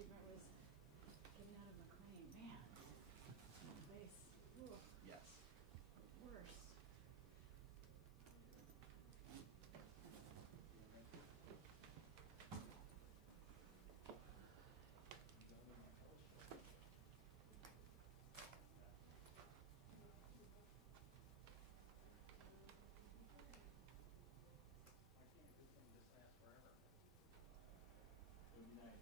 achievement was getting out of McLean. Man, that place, ooh, Yes. the worst. Good night.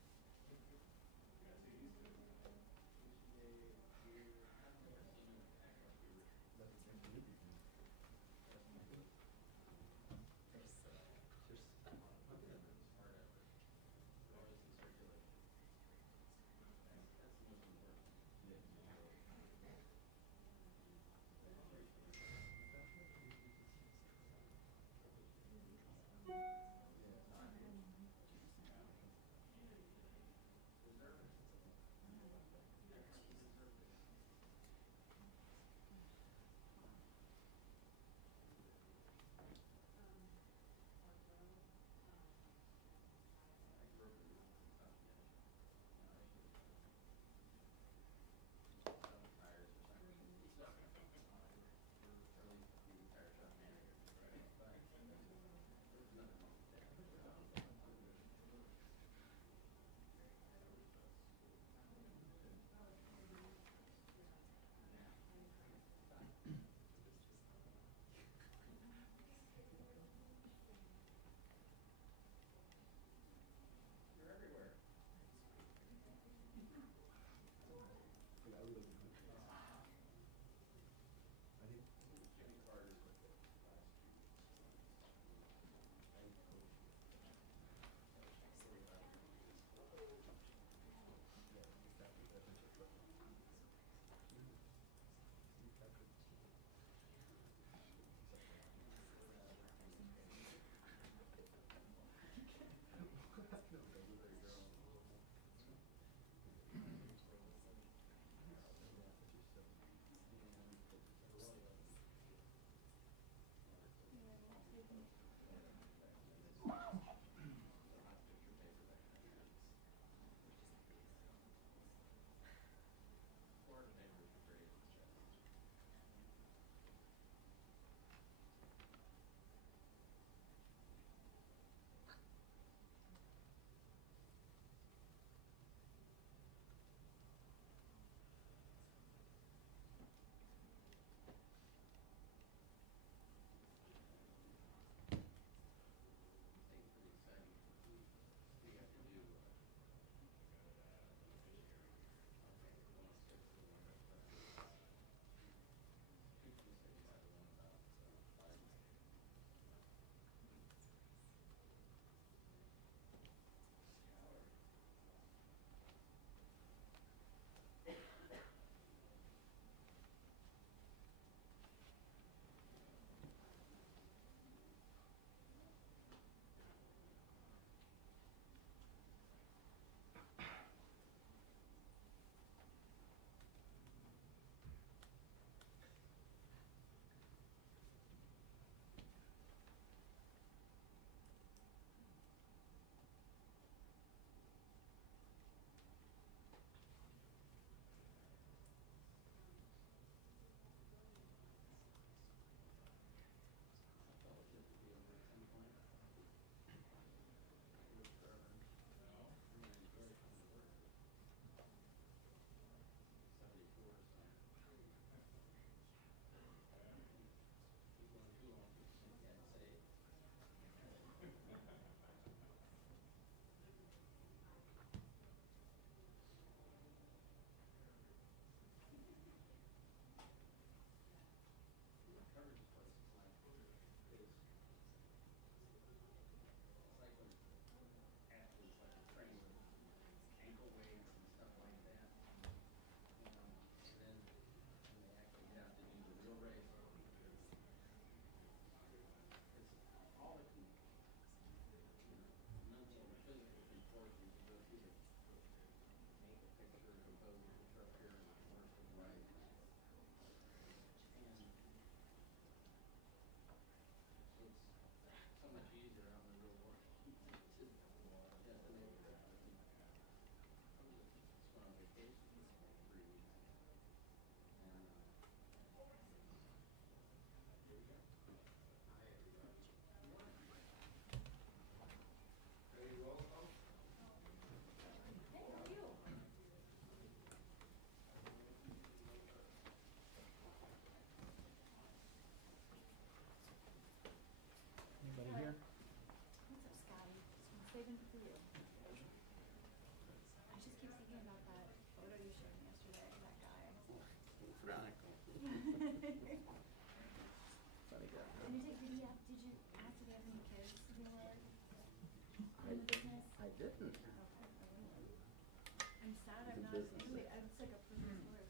business. It's like a person's word.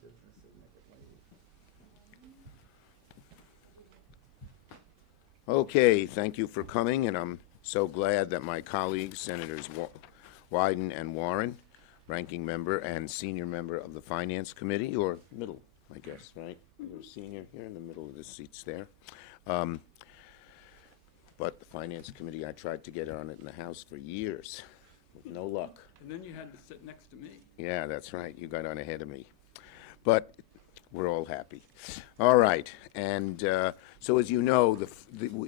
Business, isn't it, lady? Okay, thank you for coming, and I'm so glad that my colleagues, Senators Wyden and Warren, ranking member and senior member of the Finance Committee, or middle, I guess, right? You're senior here in the middle of the seats there. But the Finance Committee, I tried to get on it in the House for years, with no luck. And then you had to sit next to me. Yeah, that's right. You got on ahead of me. But we're all happy. All right. And so as you know,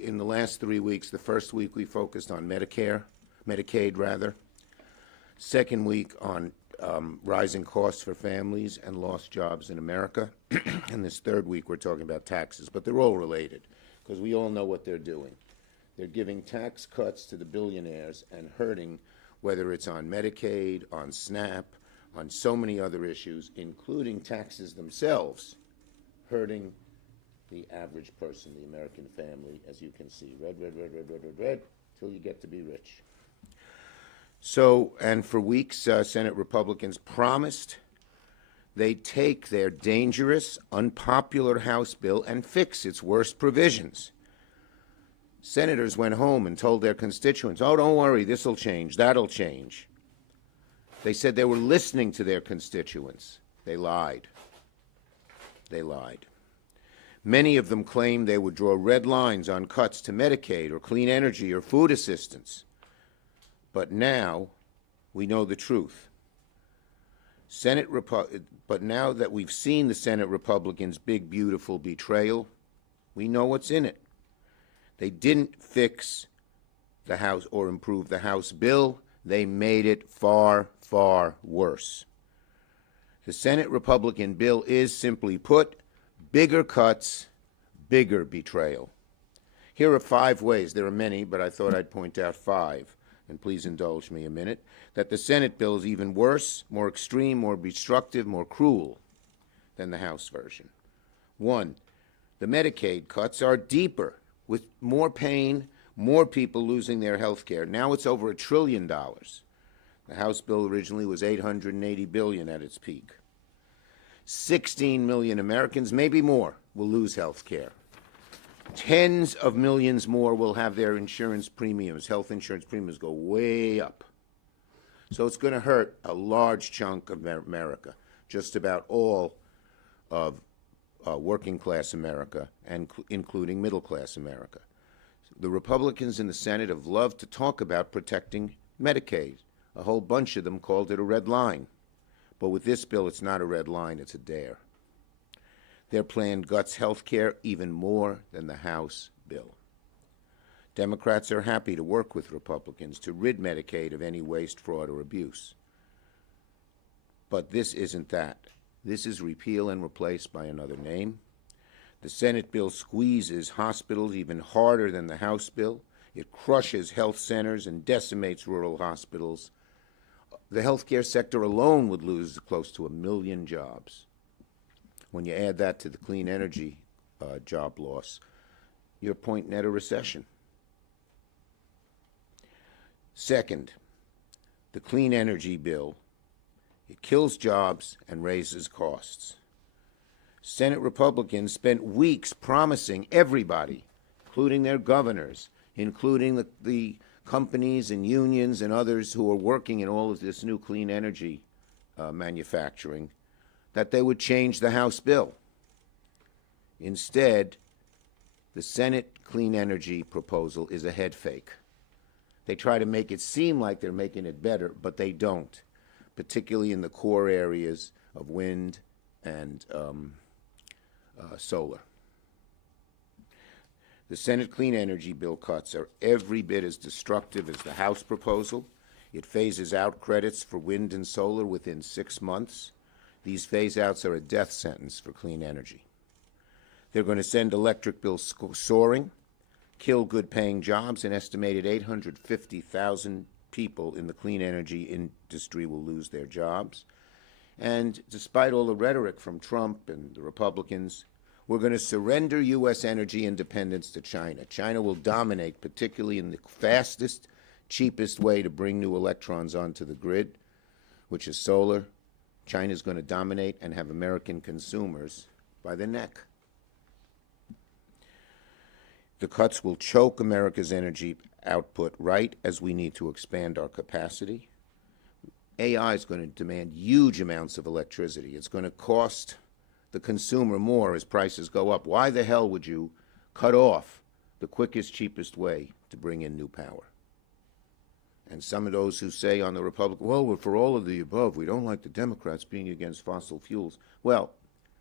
in the last 3 weeks, the first week we focused on Medicaid rather. Second week on rising costs for families and lost jobs in America. And this third week we're talking about taxes. But they're all related because we all know what they're doing. They're giving tax cuts to the billionaires and hurting, whether it's on Medicaid, on SNAP, on so many other issues, including taxes themselves, hurting the average person, the American family, as you can see. Red, red, red, red, red, red, red, till you get to be rich. So, and for weeks, Senate Republicans promised they'd take their dangerous, unpopular House bill and fix its worst provisions. Senators went home and told their constituents, oh, don't worry, this'll change, that'll change. They said they were listening to their constituents. They lied. They lied. Many of them claimed they would draw red lines on cuts to Medicaid or clean energy or food assistance. But now we know the truth. But now that we've seen the Senate Republicans' big, beautiful betrayal, we know what's in it. They didn't fix the House or improve the House bill. They made it far, far worse. The Senate Republican bill is, simply put, bigger cuts, bigger betrayal. Here are 5 ways, there are many, but I thought I'd point out 5, and please indulge me a minute, that the Senate bill is even worse, more extreme, more destructive, more cruel than the House version. 1, the Medicaid cuts are deeper, with more pain, more people losing their health care. Now it's over $1 trillion. The House bill originally was $880 billion at its peak. 16 million Americans, maybe more, will lose health care. Tens of millions more will have their insurance premiums, health insurance premiums, go way up. So it's going to hurt a large chunk of America, just about all of working class America, and including middle class America. The Republicans in the Senate have loved to talk about protecting Medicaid. A whole bunch of them called it a red line. But with this bill, it's not a red line, it's a dare. Their plan guts health care even more than the House bill. Democrats are happy to work with Republicans to rid Medicaid of any waste, fraud, or abuse. But this isn't that. This is repeal and replace by another name. The Senate bill squeezes hospitals even harder than the House bill. It crushes health centers and decimates rural hospitals. The healthcare sector alone would lose close to 1 million jobs. When you add that to the clean energy job loss, you're pointing at a recession. Second, the clean energy bill. It kills jobs and raises costs. Senate Republicans spent weeks promising everybody, including their governors, including the companies and unions and others who are working in all of this new clean energy manufacturing, that they would change the House bill. Instead, the Senate clean energy proposal is a head fake. They try to make it seem like they're making it better, but they don't, particularly in the core areas of wind and solar. The Senate clean energy bill cuts are every bit as destructive as the House proposal. It phases out credits for wind and solar within 6 months. These phase-outs are a death sentence for clean energy. They're going to send electric bills soaring, kill good-paying jobs. An estimated 850,000 people in the clean energy industry will lose their jobs. And despite all the rhetoric from Trump and the Republicans, we're going to surrender U.S. energy independence to China. China will dominate, particularly in the fastest, cheapest way to bring new electrons onto the grid, which is solar, China's going to dominate and have American consumers by the neck. The cuts will choke America's energy output right as we need to expand our capacity. AI is going to demand huge amounts of electricity. It's going to cost the consumer more as prices go up. Why the hell would you cut off the quickest, cheapest way to bring in new power? And some of those who say on the Republican, well, we're for all of the above. We don't like the Democrats being against fossil fuels. Well,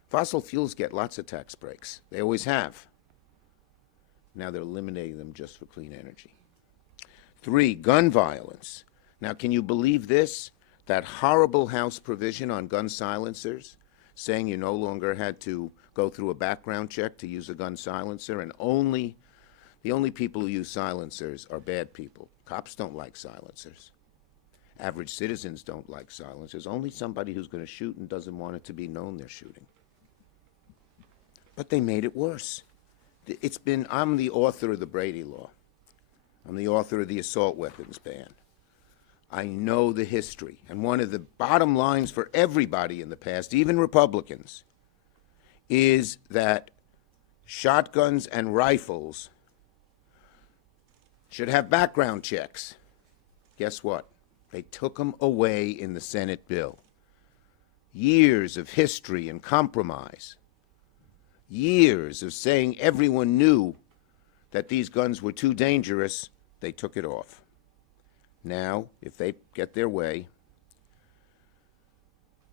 fossil fuels get lots of tax breaks. They always have. Now they're eliminating them just for clean energy. 3, gun violence. Now, can you believe this? That horrible House provision on gun silencers, saying you no longer had to go through a background check to use a gun silencer, and the only people who use silencers are bad people. Cops don't like silencers. Average citizens don't like silencers. Only somebody who's going to shoot and doesn't want it to be known they're shooting. But they made it worse. I'm the author of the Brady Law. I'm the author of the assault weapons ban. I know the history. And one of the bottom lines for everybody in the past, even Republicans, is that shotguns and rifles should have background checks. Guess what? They took them away in the Senate bill. Years of history and compromise. Years of saying everyone knew that these guns were too dangerous, they took it off. Now, if they get their way,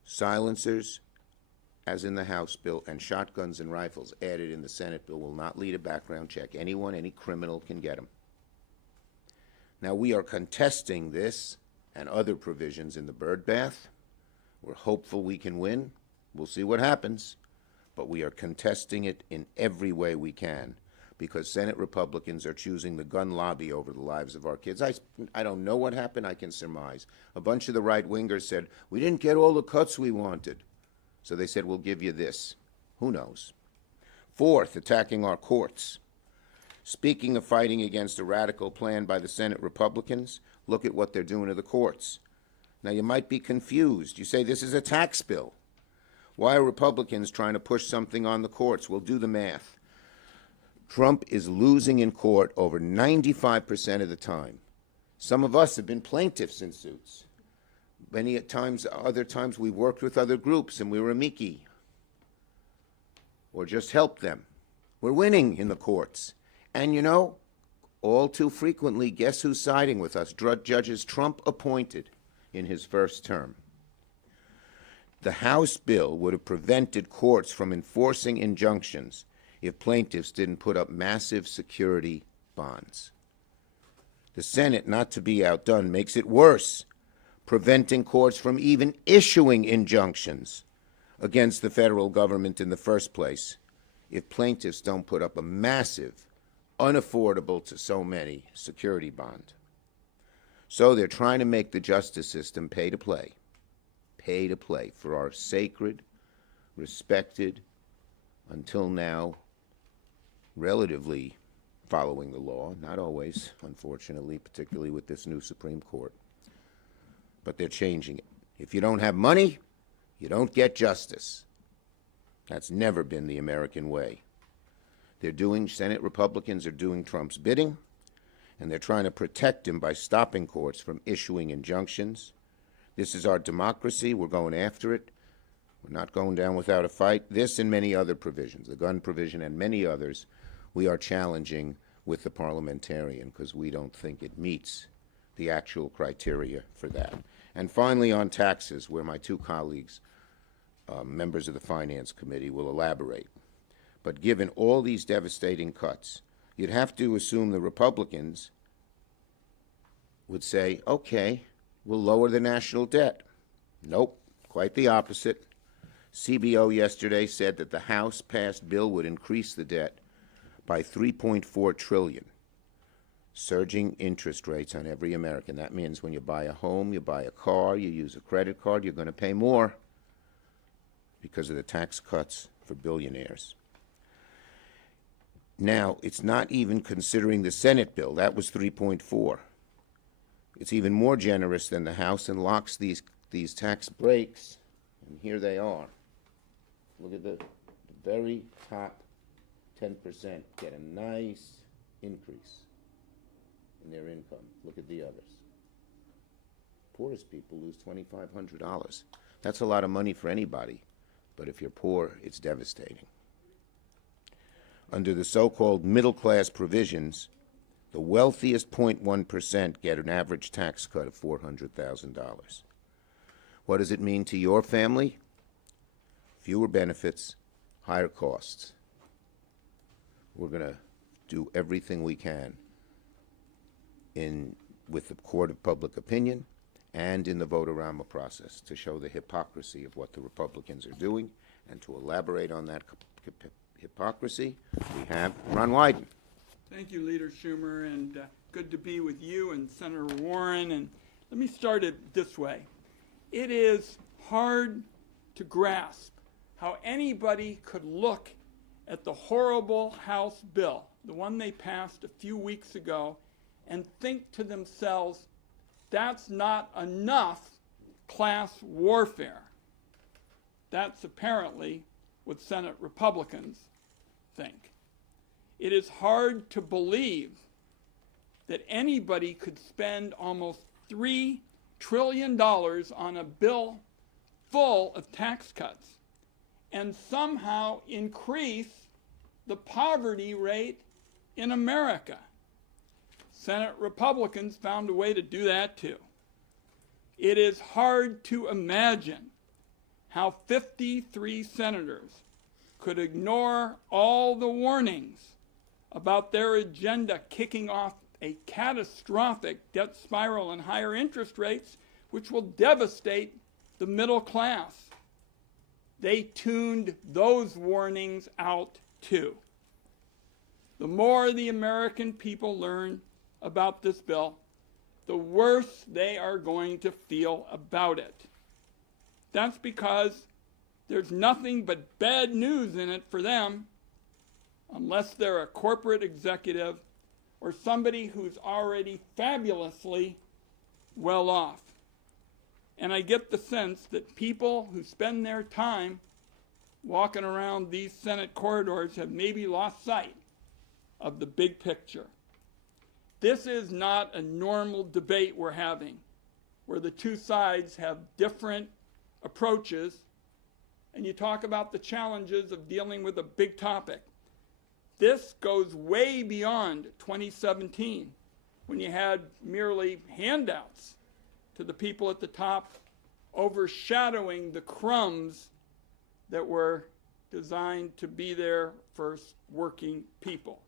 silencers, as in the House bill, and shotguns and rifles added in the Senate bill will not lead a background check. Anyone, any criminal can get them. Now, we are contesting this and other provisions in the birdbath. We're hopeful we can win. We'll see what happens. But we are contesting it in every way we can because Senate Republicans are choosing the gun lobby over the lives of our kids. I don't know what happened. I can surmise. A bunch of the right-wingers said, we didn't get all the cuts we wanted. So they said, we'll give you this. Who knows? 4th, attacking our courts. Speaking of fighting against a radical plan by the Senate Republicans, look at what they're doing to the courts. Now, you might be confused. You say, this is a tax bill. Why are Republicans trying to push something on the courts? We'll do the math. Trump is losing in court over 95% of the time. Some of us have been plaintiffs in suits. Other times we worked with other groups and we were amici or just helped them. We're winning in the courts. And you know, all too frequently, guess who's siding with us? Judges Trump appointed in his first term. The House bill would have prevented courts from enforcing injunctions if plaintiffs didn't put up massive security bonds. The Senate, not to be outdone, makes it worse, preventing courts from even issuing injunctions against the federal government in the first place if plaintiffs don't put up a massive, unaffordable to so many security bond. So they're trying to make the justice system pay to play for our sacred, respected, until now, relatively following the law, not always, unfortunately, particularly with this new Supreme Court. But they're changing it. If you don't have money, you don't get justice. That's never been the American way. Senate Republicans are doing Trump's bidding, and they're trying to protect him by stopping courts from issuing injunctions. This is our democracy. We're going after it. We're not going down without a fight. This and many other provisions, the gun provision and many others, we are challenging with the parliamentarian because we don't think it meets the actual criteria for that. And finally, on taxes, where my two colleagues, members of the Finance Committee, will elaborate. But given all these devastating cuts, you'd have to assume the Republicans would say, okay, we'll lower the national debt. Nope, quite the opposite. CBO yesterday said that the House-passed bill would increase the debt by $3.4 trillion, surging interest rates on every American. That means when you buy a home, you buy a car, you use a credit card, you're going to pay more because of the tax cuts for billionaires. Now, it's not even considering the Senate bill. That was 3.4. It's even more generous than the House and locks these tax breaks. And here they are. Look at the very top 10% get a nice increase in their income. Look at the others. Poorest people lose $2,500. That's a lot of money for anybody, but if you're poor, it's devastating. Under the so-called middle-class provisions, the wealthiest 0.1% get an average tax cut of $400,000. What does it mean to your family? Fewer benefits, higher costs. We're going to do everything we can with the court of public opinion and in the vote-a-rama process to show the hypocrisy of what the Republicans are doing, and to elaborate on that hypocrisy, we have Ron Wyden. Thank you, Leader Schumer, and good to be with you and Senator Warren. And let me start it this way. It is hard to grasp how anybody could look at the horrible House bill, the one they passed a few weeks ago, and think to themselves, that's not enough class warfare. That's apparently what Senate Republicans think. It is hard to believe that anybody could spend almost $3 trillion on a bill full of tax cuts and somehow increase the poverty rate in America. Senate Republicans found a way to do that too. It is hard to imagine how 53 senators could ignore all the warnings about their agenda kicking off a catastrophic debt spiral and higher interest rates, which will devastate the middle class. They tuned those warnings out too. The more the American people learn about this bill, the worse they are going to feel about it. That's because there's nothing but bad news in it for them, unless they're a corporate executive or somebody who's already fabulously well off. And I get the sense that people who spend their time walking around these Senate corridors have maybe lost sight of the big picture. This is not a normal debate we're having, where the two sides have different approaches, and you talk about the challenges of dealing with a big topic. This goes way beyond 2017, when you had merely handouts to the people at the top, overshadowing the crumbs that were designed to be there for working people.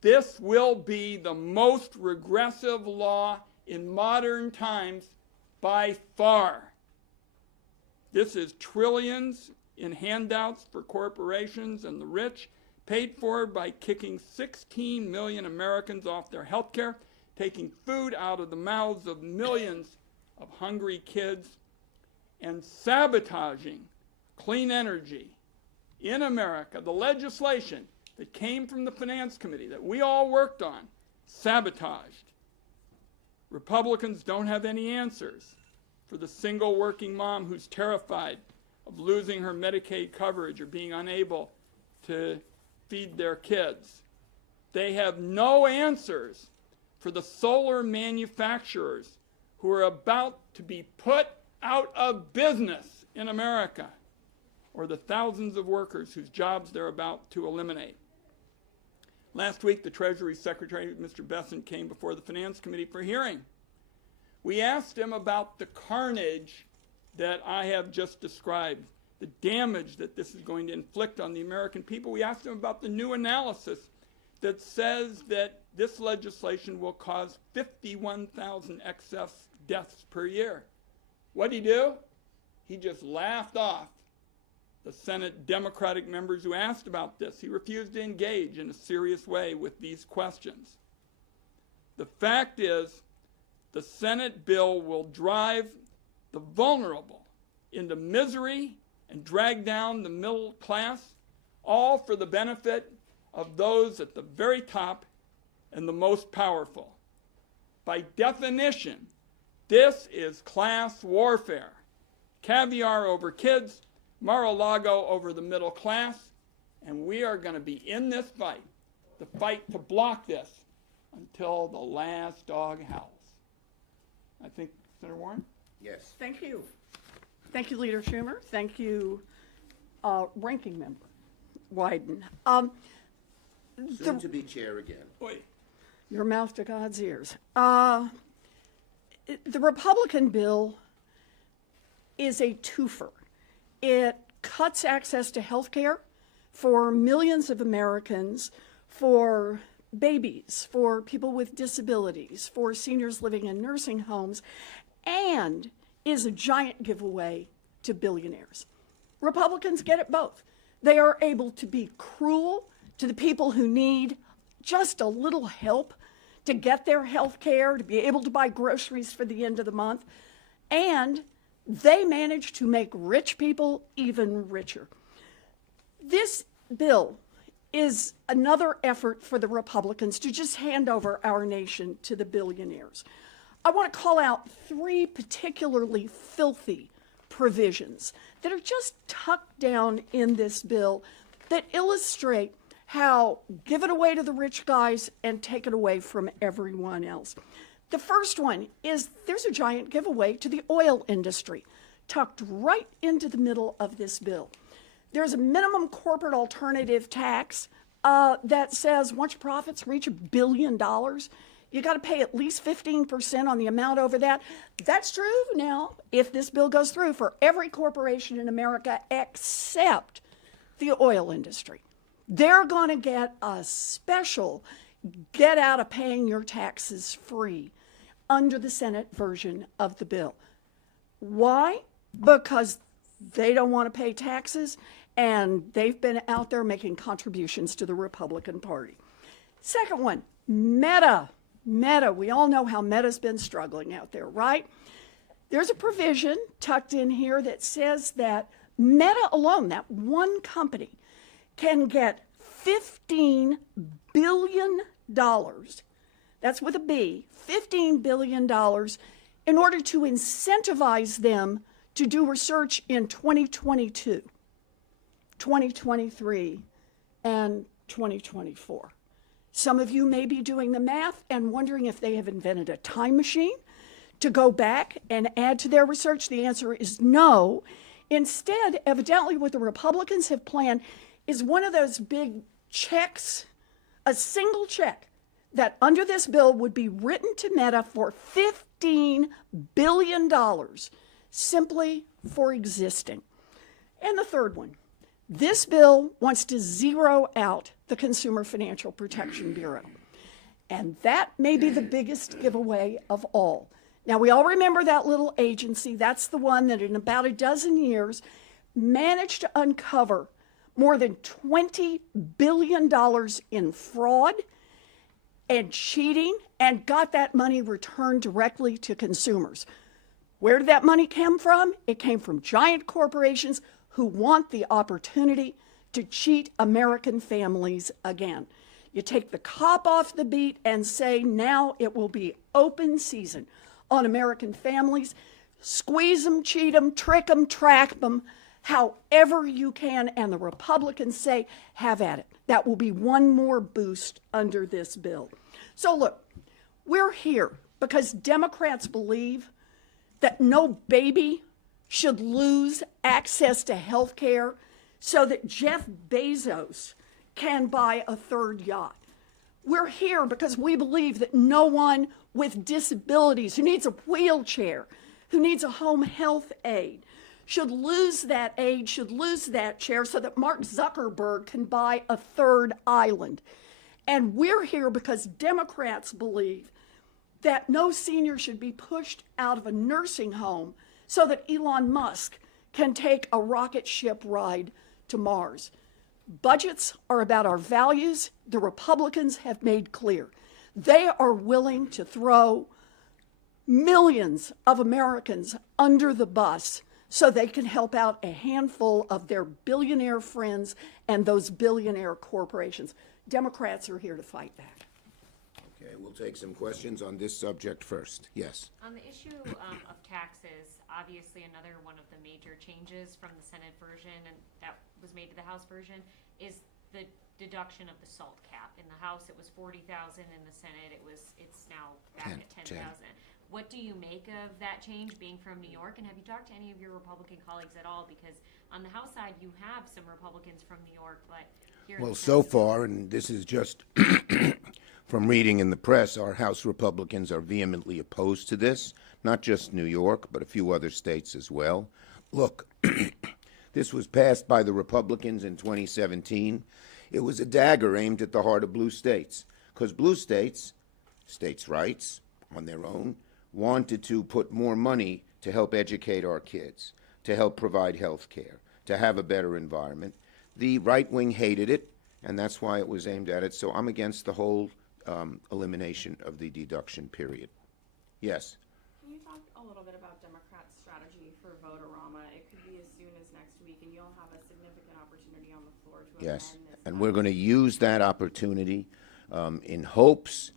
This will be the most regressive law in modern times by far. This is trillions in handouts for corporations and the rich, paid for by kicking 16 million Americans off their health care, taking food out of the mouths of millions of hungry kids, and sabotaging clean energy in America. The legislation that came from the Finance Committee that we all worked on, sabotaged. Republicans don't have any answers for the single working mom who's terrified of losing her Medicaid coverage or being unable to feed their kids. They have no answers for the solar manufacturers who are about to be put out of business in America, or the thousands of workers whose jobs they're about to eliminate. Last week, the Treasury Secretary, Mr. Bessent, came before the Finance Committee for hearing. We asked him about the carnage that I have just described, the damage that this is going to inflict on the American people. We asked him about the new analysis that says that this legislation will cause 51,000 excess deaths per year. What'd he do? He just laughed off the Senate Democratic members who asked about this. He refused to engage in a serious way with these questions. The fact is, the Senate bill will drive the vulnerable into misery and drag down the middle class, all for the benefit of those at the very top and the most powerful. By definition, this is class warfare. caviar over kids, Mar-a-Lago over the middle class, and we are going to be in this fight, the fight to block this, until the last dog howls. I think, Senator Warren? Yes. Thank you. Thank you, Leader Schumer. Thank you, Ranking Member Wyden. Soon to be chair again. Oi. Your mouth to God's ears. The Republican bill is a twofer. It cuts access to health care for millions of Americans, for babies, for people with disabilities, for seniors living in nursing homes, and is a giant giveaway to billionaires. Republicans get it both. They are able to be cruel to the people who need just a little help to get their health care, to be able to buy groceries for the end of the month, and they manage to make rich people even richer. This bill is another effort for the Republicans to just hand over our nation to the billionaires. I want to call out three particularly filthy provisions that are just tucked down in this bill that illustrate how give it away to the rich guys and take it away from everyone else. The first one is there's a giant giveaway to the oil industry tucked right into the middle of this bill. There's a minimum corporate alternative tax that says once your profits reach $1 billion, you got to pay at least 15% on the amount over that. That's true now, if this bill goes through, for every corporation in America except the oil industry. They're going to get a special get out of paying your taxes free under the Senate version of the bill. Why? Because they don't want to pay taxes, and they've been out there making contributions to the Republican Party. Second one, Meta. Meta, we all know how Meta's been struggling out there, right? There's a provision tucked in here that says that Meta alone, that one company, can get $15 billion, that's with a B, $15 billion, in order to incentivize them to do research in 2022, 2023, and 2024. Some of you may be doing the math and wondering if they have invented a time machine to go back and add to their research. The answer is no. Instead, evidently what the Republicans have planned is one of those big checks, a single check that under this bill would be written to Meta for $15 billion simply for existing. And the third one, this bill wants to zero out the Consumer Financial Protection Bureau. And that may be the biggest giveaway of all. Now, we all remember that little agency. That's the one that in about a dozen years managed to uncover more than $20 billion in fraud and cheating and got that money returned directly to consumers. Where did that money come from? It came from giant corporations who want the opportunity to cheat American families again. You take the cop off the beat and say now it will be open season on American families. Squeeze them, cheat them, trick them, track them, however you can, and the Republicans say, have at it. That will be one more boost under this bill. So look, we're here because Democrats believe that no baby should lose access to health care so that Jeff Bezos can buy a third yacht. We're here because we believe that no one with disabilities, who needs a wheelchair, who needs a home health aid, should lose that aid, should lose that chair so that Mark Zuckerberg can buy a third island. And we're here because Democrats believe that no senior should be pushed out of a nursing home so that Elon Musk can take a rocket ship ride to Mars. Budgets are about our values. The Republicans have made clear. They are willing to throw millions of Americans under the bus so they can help out a handful of their billionaire friends and those billionaire corporations. Democrats are here to fight that. Okay, we'll take some questions on this subject first. Yes. On the issue of taxes, obviously another one of the major changes from the Senate version and that was made to the House version is the deduction of the SALT cap. In the House, it was 40,000. In the Senate, it's now back at 10,000. What do you make of that change, being from New York? And have you talked to any of your Republican colleagues at all? Because on the House side, you have some Republicans from New York, but here in Well, the so Senate, far, and this is just from reading in the press, our House Republicans are vehemently opposed to this, not just New York, but a few other states as well. Look, this was passed by the Republicans in 2017. It was a dagger aimed at the heart of blue states, because blue states, states' rights on their own, wanted to put more money to help educate our kids, to help provide health care, to have a better environment. The right wing hated it, and that's why it was aimed at it. So I'm against the whole elimination of the deduction period. Yes. Can you talk a little bit about Democrats' strategy for Vote-A-Rama? It could be as soon as next week, and you'll have a significant opportunity on the floor to Yes, amend this. and we're going to use that opportunity in hopes,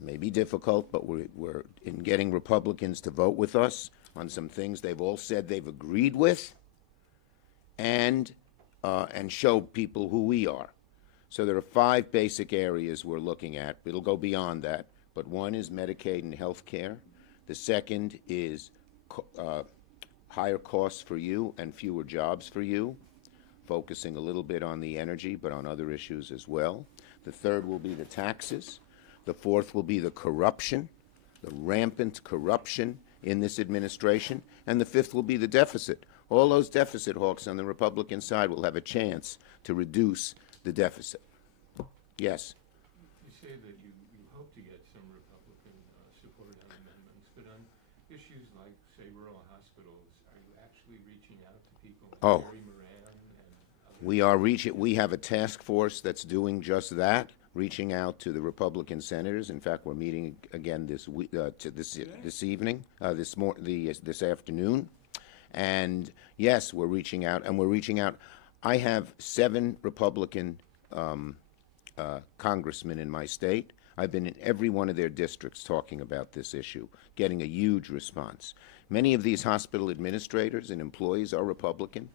maybe difficult, but we're in getting Republicans to vote with us on some things they've all said they've agreed with, and show people who we are. So there are 5 basic areas we're looking at. It'll go beyond that, but one is Medicaid and health care. The second is higher costs for you and fewer jobs for you, focusing a little bit on the energy, but on other issues as well. The third will be the taxes. The fourth will be the corruption, the rampant corruption in this administration. And the fifth will be the deficit. All those deficit hawks on the Republican side will have a chance to reduce the deficit. Yes. You say that you hope to get some Republican support on amendments, but on issues like, say, rural hospitals, are you actually reaching out to people like Oh. Gary Moran and others? We have a task force that's doing just that, reaching out to the Republican senators. In fact, we're meeting again this evening, this afternoon. And yes, we're reaching out, I have 7 Republican congressmen in my state. I've been in every one of their districts talking about this issue, getting a huge response. Many of these hospital administrators and employees are Republican.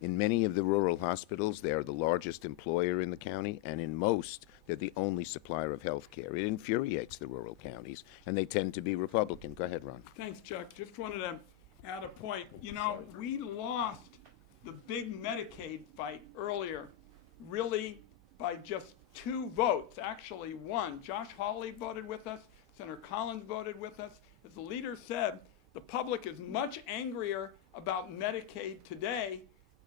In many of the rural hospitals, they are the largest employer in the county, and in most, they're the only supplier of health care. It infuriates the rural counties, and they tend to be Republican. Go ahead, Ron. Thanks, Chuck. Just wanted to add a point. You know, we lost the big Medicaid fight earlier, really by just 2 votes, actually 1. Josh Hawley voted with us, Senator Collins voted with us. As the leader said, the public is much angrier about Medicaid today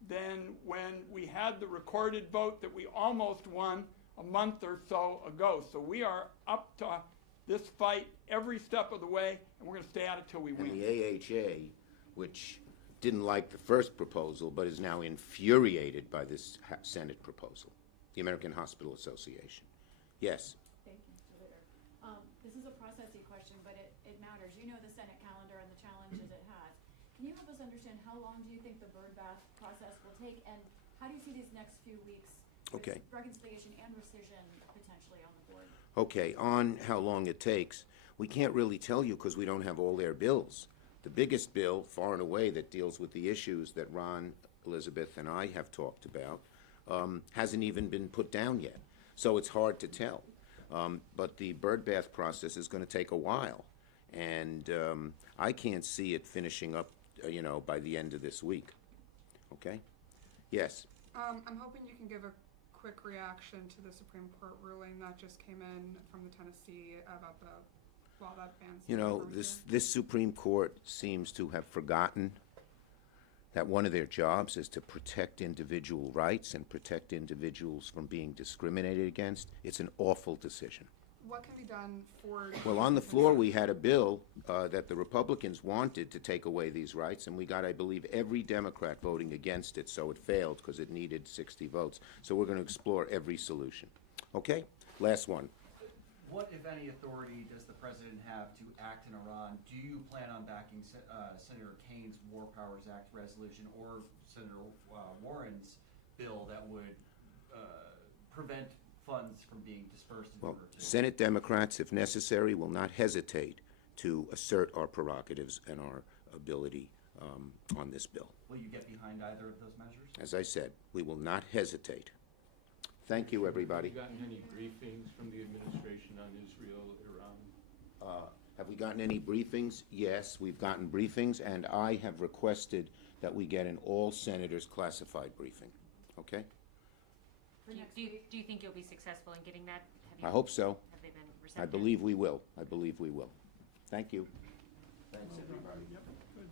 than when we had the recorded vote that we almost won a month or so ago. So we are up to this fight every step of the way, and we're going to stay at it till we And win. the AHA, which didn't like the first proposal, but is now infuriated by this Senate proposal, the American Hospital Association. Yes. Thank you, Mr. Leader. This is a processy question, but it matters. You know the Senate calendar and the challenges it has. Can you help us understand how long do you think the bird bath process will take, and how do you see these next few weeks with Okay. reconciliation and rescission potentially on the board? Okay, on how long it takes, we can't really tell you because we don't have all their bills. The biggest bill, far and away, that deals with the issues that Ron, Elizabeth, and I have talked about, hasn't even been put down yet. So it's hard to tell. But the bird bath process is going to take a while. And I can't see it finishing up, by the end of this week. Okay? Yes. I'm hoping you can give a quick reaction to the Supreme Court ruling that just came in from the Tennessee about the law that bans. This Supreme Court seems to have forgotten that one of their jobs is to protect individual rights and protect individuals from being discriminated against. It's an awful decision. What can be done for? Well, on the floor, we had a bill that the Republicans wanted to take away these rights, and we got, I believe, every Democrat voting against it, so it failed because it needed 60 votes. So we're going to explore every solution. Okay? Last one. What, if any, authority does the president have to act in Iran? Do you plan on backing Senator Kane's War Powers Act resolution or Senator Warren's bill that would prevent funds from being dispersed in Well, order to? Senate Democrats, if necessary, will not hesitate to assert our prerogatives and our ability on this bill. Will you get behind either of those measures? As I said, we will not hesitate. Thank you, everybody. Have you gotten any briefings from the administration on Israel, Iran? Have we gotten any briefings? Yes, we've gotten briefings, and I have requested that we get an all senators classified briefing. Okay? Do you think you'll be successful in getting that? Have you- I hope so. Have they been I receptive? believe we will. I believe we will. Thank you. Thanks, everybody. Yep, good.